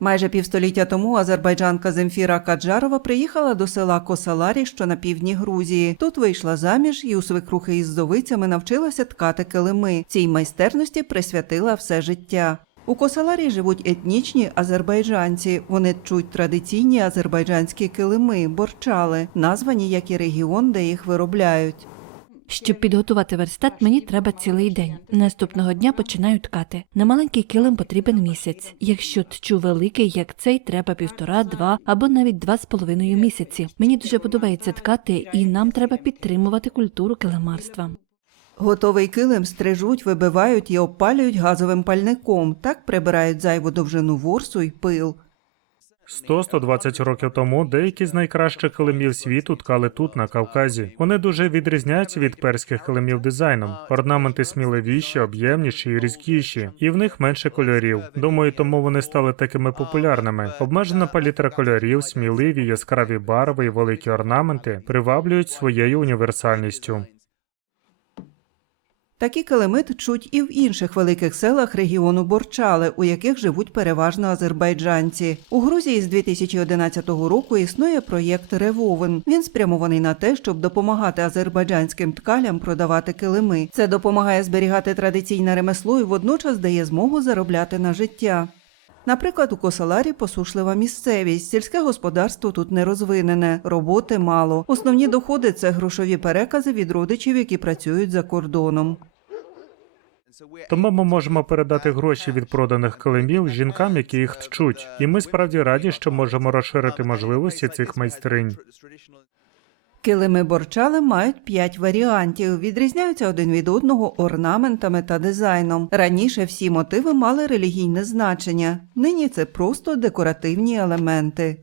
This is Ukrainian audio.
Майже півстоліття тому азербайджанка Земфіра Каджарова приїхала до села Косаларі, що на півдні Грузії. Тут вийшла заміж і у свекрухи із зовицями навчилася ткати килими. Цій майстерності присвятила все життя. У Косаларі живуть етнічні азербайджанці. Вони тчуть традиційні азербайджанські килими, борчали, названі як і регіон, де їх виробляють. Щоб підготувати верстат, мені треба цілий день. Наступного дня починаю ткати. На маленький килим потрібен місяць. Якщо тчу великий, як цей, треба півтора, два або навіть два з половиною місяці. Мені дуже подобається ткати, і нам треба підтримувати культуру килимарства. Готовий килим стрижуть, вибивають і обпалюють газовим пальником. Так прибирають зайву довжину ворсу й пил. 100-120 років тому деякі з найкращих килимів світу ткали тут, на Кавказі. Вони дуже відрізняються від перських килимів дизайном. Орнаменти сміливіші, об'ємніші і різкіші, і в них менше кольорів. Думаю, тому вони стали такими популярними. Обмежена палітра кольорів, сміливі, яскраві барви і великі орнаменти приваблюють своєю універсальністю. Такі килими тчуть і в інших великих селах регіону Борчали, у яких живуть переважно азербайджанці. У Грузії з 2011 року існує проєкт Ревовен. Він спрямований на те, щоб допомагати азербайджанським ткалям продавати килими. Це допомагає зберігати традиційне ремесло і водночас дає змогу заробляти на життя. Наприклад, у Косаларі посушлива місцевість, сільське господарство тут не розвинене, роботи мало. Основні доходи це грошові перекази від родичів, які працюють за кордоном. Тому ми можемо передати гроші від проданих килимів жінкам, які їх тчуть. І ми справді раді, що можемо розширити можливості цих майстринь. Килими борчали мають п'ять варіантів, відрізняються один від одного орнаментами та дизайном. Раніше всі мотиви мали релігійне значення. Нині це просто декоративні елементи.